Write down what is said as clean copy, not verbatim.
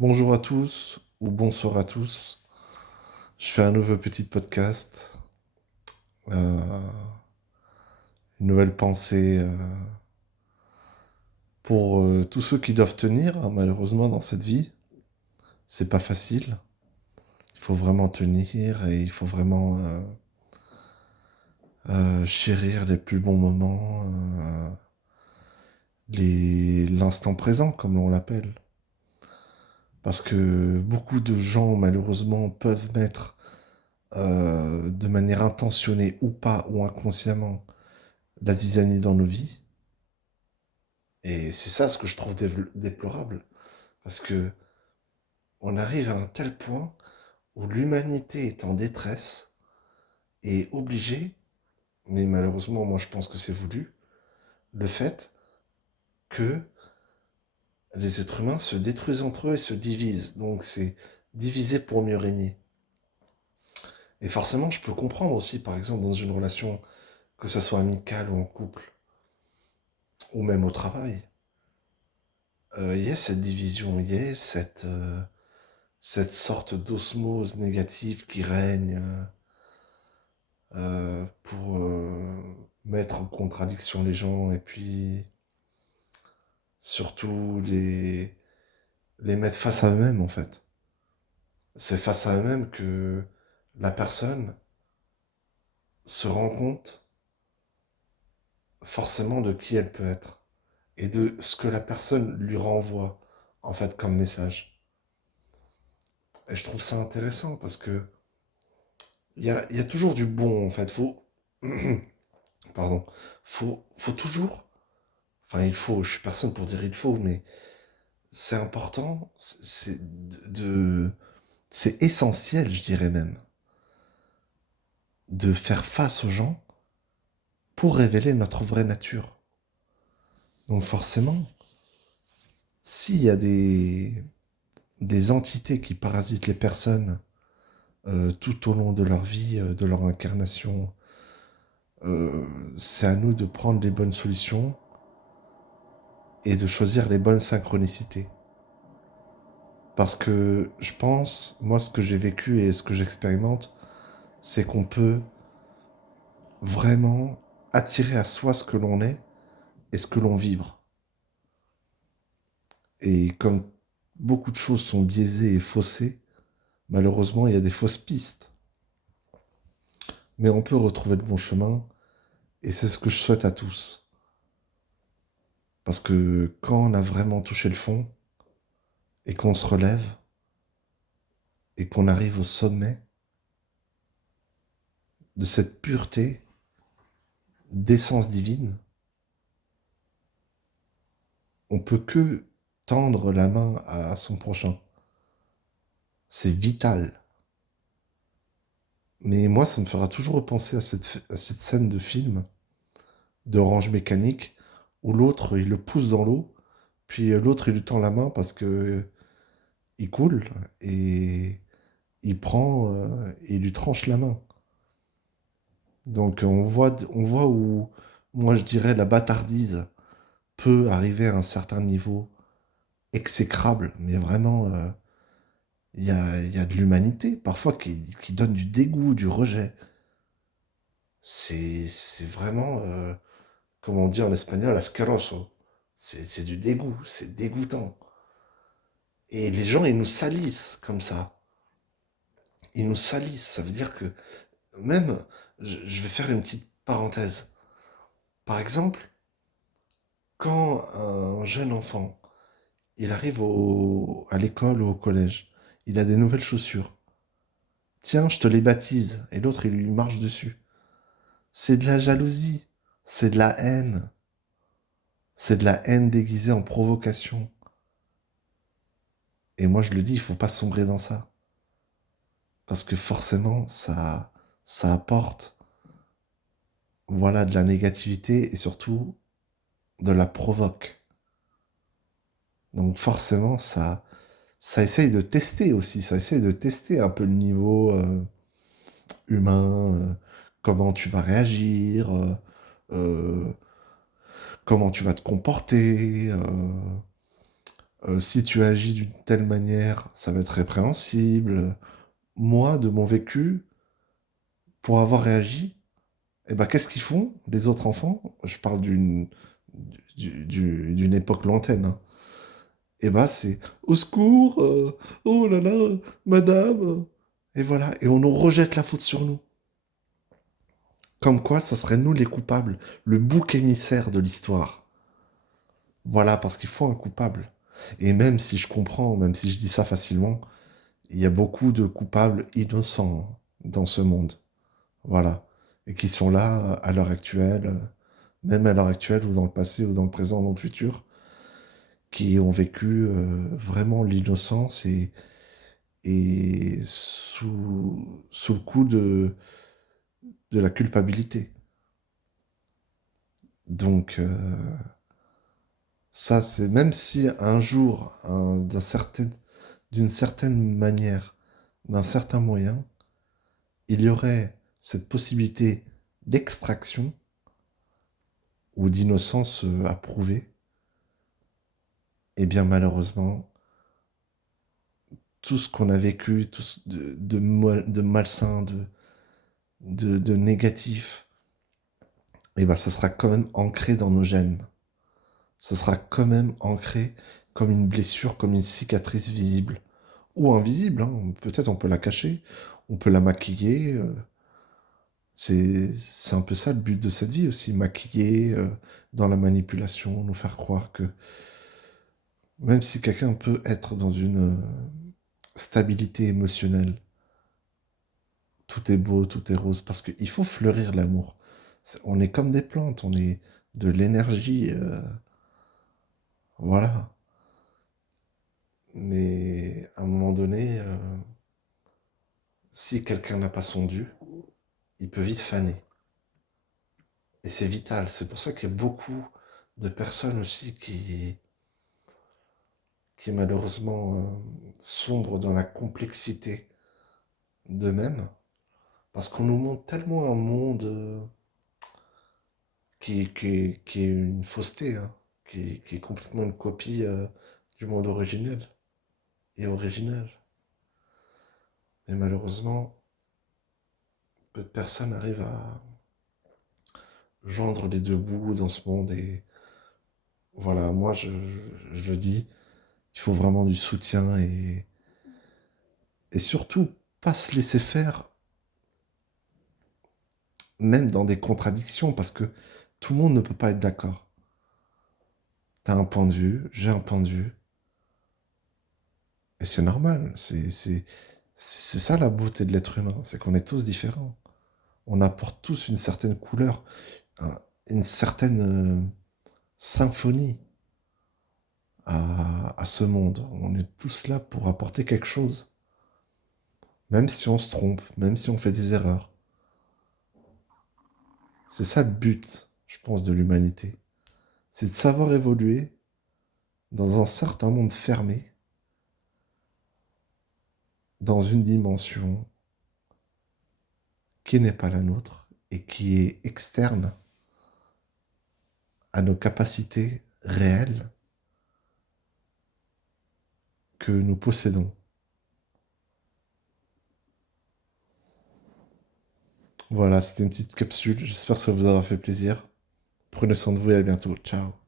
Bonjour à tous ou bonsoir à tous. Je fais un nouveau petit podcast, une nouvelle pensée pour tous ceux qui doivent tenir, hein, malheureusement, dans cette vie. C'est pas facile. Il faut vraiment tenir et il faut vraiment chérir les plus bons moments, l'instant présent, comme on l'appelle. Parce que beaucoup de gens, malheureusement, peuvent mettre de manière intentionnée ou pas, ou inconsciemment, la zizanie dans nos vies. Et c'est ça ce que je trouve déplorable. Parce que on arrive à un tel point où l'humanité est en détresse et est obligée, mais malheureusement moi je pense que c'est voulu, le fait que les êtres humains se détruisent entre eux et se divisent. Donc c'est diviser pour mieux régner. Et forcément je peux comprendre aussi par exemple dans une relation, que ça soit amicale ou en couple, ou même au travail, il y a cette division, il y a cette sorte d'osmose négative qui règne pour mettre en contradiction les gens et puis surtout les mettre face à eux-mêmes en fait. C'est face à eux-mêmes que la personne se rend compte forcément de qui elle peut être et de ce que la personne lui renvoie en fait comme message. Et je trouve ça intéressant parce que il y a toujours du bon en fait. Pardon, faut toujours, enfin il faut, je suis personne pour dire il faut, mais c'est important, c'est essentiel, je dirais même, de faire face aux gens pour révéler notre vraie nature. Donc forcément, s'il y a des entités qui parasitent les personnes tout au long de leur vie, de leur incarnation, euh, c'est à nous de prendre les bonnes solutions et de choisir les bonnes synchronicités. Parce que je pense, moi ce que j'ai vécu et ce que j'expérimente, c'est qu'on peut vraiment attirer à soi ce que l'on est et ce que l'on vibre. Et comme beaucoup de choses sont biaisées et faussées, malheureusement, il y a des fausses pistes. Mais on peut retrouver le bon chemin, et c'est ce que je souhaite à tous. Parce que quand on a vraiment touché le fond, et qu'on se relève, et qu'on arrive au sommet de cette pureté, d'essence divine, on peut que tendre la main à son prochain. C'est vital. Mais moi, ça me fera toujours repenser à cette scène de film d'Orange Mécanique où l'autre, il le pousse dans l'eau, puis l'autre, il lui tend la main parce que il coule et il prend et il lui tranche la main. Donc on voit où, moi je dirais, la bâtardise peut arriver à un certain niveau exécrable, mais vraiment, il y a de l'humanité parfois qui donne du dégoût, du rejet. C'est vraiment, comment dire en espagnol, asqueroso. C'est du dégoût, c'est dégoûtant. Et les gens, ils nous salissent comme ça. Ils nous salissent. Ça veut dire que même, je vais faire une petite parenthèse. Par exemple, quand un jeune enfant, il arrive à l'école ou au collège, il a des nouvelles chaussures. Tiens, je te les baptise. Et l'autre, il lui marche dessus. C'est de la jalousie. C'est de la haine. C'est de la haine déguisée en provocation. Et moi, je le dis, il faut pas sombrer dans ça. Parce que forcément, ça apporte, voilà, de la négativité et surtout de la provoque. Donc forcément, ça essaye de tester aussi, ça essaye de tester un peu le niveau humain, comment tu vas réagir, euh, comment tu vas te comporter, Si tu agis d'une telle manière, ça va être répréhensible. Moi, de mon vécu, pour avoir réagi, eh ben, qu'est-ce qu'ils font, les autres enfants? Je parle d'une époque lointaine, hein. Eh ben, c'est au secours, oh là là, madame. Et voilà, et on nous rejette la faute sur nous. Comme quoi, ça serait nous les coupables, le bouc émissaire de l'histoire. Voilà, parce qu'il faut un coupable. Et même si je comprends, même si je dis ça facilement, il y a beaucoup de coupables innocents, hein, dans ce monde. Voilà. Et qui sont là à l'heure actuelle, même à l'heure actuelle, ou dans le passé, ou dans le présent, ou dans le futur, qui ont vécu vraiment l'innocence et sous le coup de la culpabilité. Donc, ça, c'est même si un jour, d'une certaine manière, d'un certain moyen, il y aurait cette possibilité d'extraction ou d'innocence à prouver, eh bien malheureusement, tout ce qu'on a vécu, de malsain, de négatif, eh ben ça sera quand même ancré dans nos gènes. Ça sera quand même ancré comme une blessure, comme une cicatrice visible. Ou invisible, hein. Peut-être on peut la cacher, on peut la maquiller. C'est un peu ça le but de cette vie aussi, maquiller dans la manipulation, nous faire croire que même si quelqu'un peut être dans une stabilité émotionnelle, tout est beau, tout est rose, parce qu'il faut fleurir l'amour. On est comme des plantes, on est de l'énergie, voilà. Mais à un moment donné, si quelqu'un n'a pas son dû, il peut vite faner. Et c'est vital. C'est pour ça qu'il y a beaucoup de personnes aussi qui malheureusement sombrent dans la complexité d'eux-mêmes, parce qu'on nous montre tellement un monde qui est une fausseté, hein, qui est complètement une copie du monde originel et original. Mais malheureusement, peu de personnes arrivent à joindre les deux bouts dans ce monde. Et voilà, moi je le dis, il faut vraiment du soutien et surtout pas se laisser faire, même dans des contradictions, parce que tout le monde ne peut pas être d'accord. T'as un point de vue, j'ai un point de vue, et c'est normal. C'est ça la beauté de l'être humain, c'est qu'on est tous différents. On apporte tous une certaine couleur, une certaine symphonie à ce monde. On est tous là pour apporter quelque chose, même si on se trompe, même si on fait des erreurs. C'est ça le but, je pense, de l'humanité. C'est de savoir évoluer dans un certain monde fermé, dans une dimension qui n'est pas la nôtre et qui est externe à nos capacités réelles que nous possédons. Voilà, c'était une petite capsule. J'espère que ça vous aura fait plaisir. Prenez soin de vous et à bientôt. Ciao.